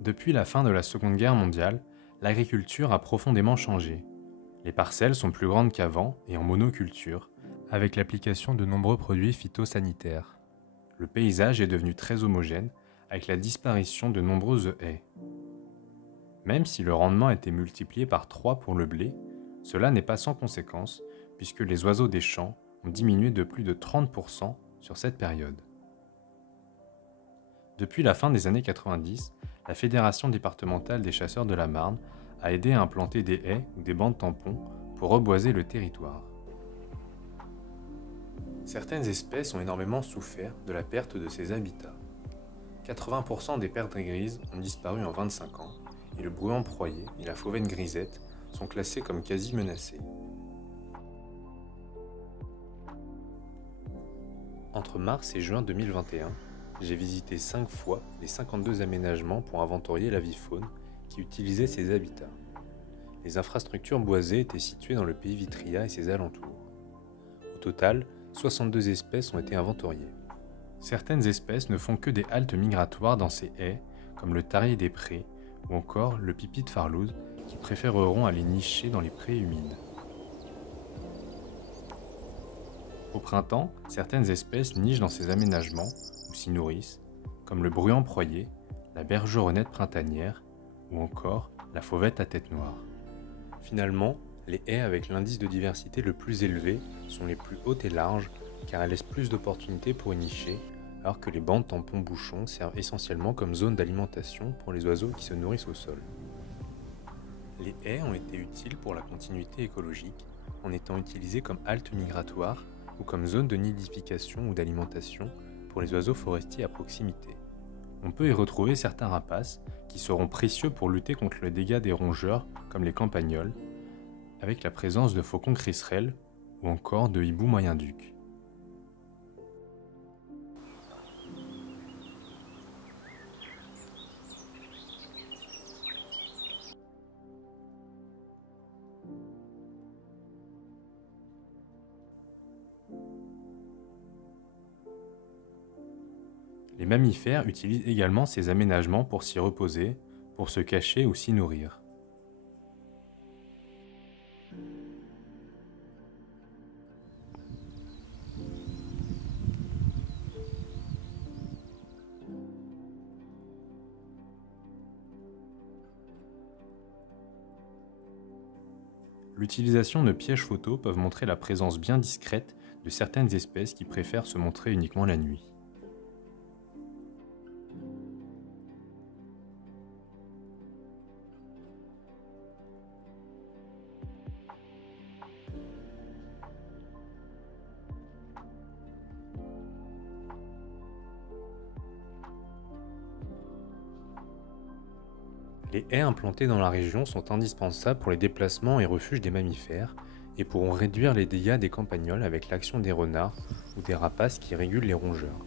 Depuis la fin de la Seconde Guerre mondiale, l'agriculture a profondément changé. Les parcelles sont plus grandes qu'avant et en monoculture, avec l'application de nombreux produits phytosanitaires. Le paysage est devenu très homogène, avec la disparition de nombreuses haies. Même si le rendement a été multiplié par 3 pour le blé, cela n'est pas sans conséquence, puisque les oiseaux des champs ont diminué de plus de 30% sur cette période. Depuis la fin des années 90, la Fédération départementale des chasseurs de la Marne a aidé à implanter des haies ou des bandes tampons pour reboiser le territoire. Certaines espèces ont énormément souffert de la perte de ces habitats. 80% des perdrix grises ont disparu en 25 ans et le bruant-proyer et la fauvette grisette sont classés comme quasi menacés. Entre mars et juin 2021, j'ai visité 5 fois les 52 aménagements pour inventorier l'avifaune qui utilisaient ces habitats. Les infrastructures boisées étaient situées dans le pays Vitria et ses alentours. Au total, 62 espèces ont été inventoriées. Certaines espèces ne font que des haltes migratoires dans ces haies, comme le tarier des prés ou encore le pipi de farlouze, qui préféreront aller nicher dans les prés humides. Au printemps, certaines espèces nichent dans ces aménagements ou s'y nourrissent, comme le bruant-proyer, la bergeronnette printanière ou encore la fauvette à tête noire. Finalement, les haies avec l'indice de diversité le plus élevé sont les plus hautes et larges car elles laissent plus d'opportunités pour y nicher, alors que les bandes tampons bouchons servent essentiellement comme zone d'alimentation pour les oiseaux qui se nourrissent au sol. Les haies ont été utiles pour la continuité écologique en étant utilisées comme halte migratoire ou comme zone de nidification ou d'alimentation pour les oiseaux forestiers à proximité. On peut y retrouver certains rapaces qui seront précieux pour lutter contre le dégât des rongeurs comme les campagnols, avec la présence de faucons crisserelles ou encore de hiboux moyen-ducs. Les mammifères utilisent également ces aménagements pour s'y reposer, pour se cacher ou s'y nourrir. L'utilisation de pièges photos peuvent montrer la présence bien discrète de certaines espèces qui préfèrent se montrer uniquement la nuit. Les haies implantées dans la région sont indispensables pour les déplacements et refuges des mammifères et pourront réduire les dégâts des campagnols avec l'action des renards ou des rapaces qui régulent les rongeurs.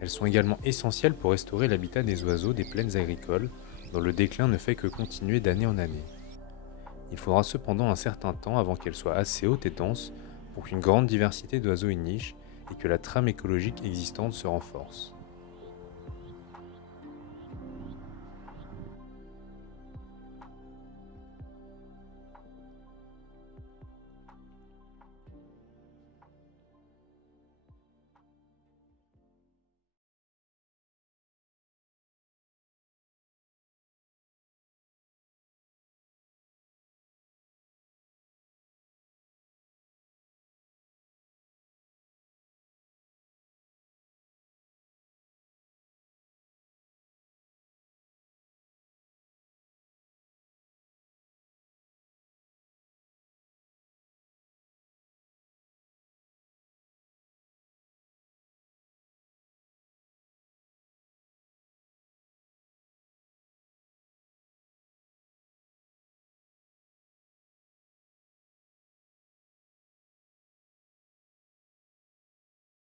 Elles sont également essentielles pour restaurer l'habitat des oiseaux des plaines agricoles, dont le déclin ne fait que continuer d'année en année. Il faudra cependant un certain temps avant qu'elles soient assez hautes et denses pour qu'une grande diversité d'oiseaux y niche et que la trame écologique existante se renforce.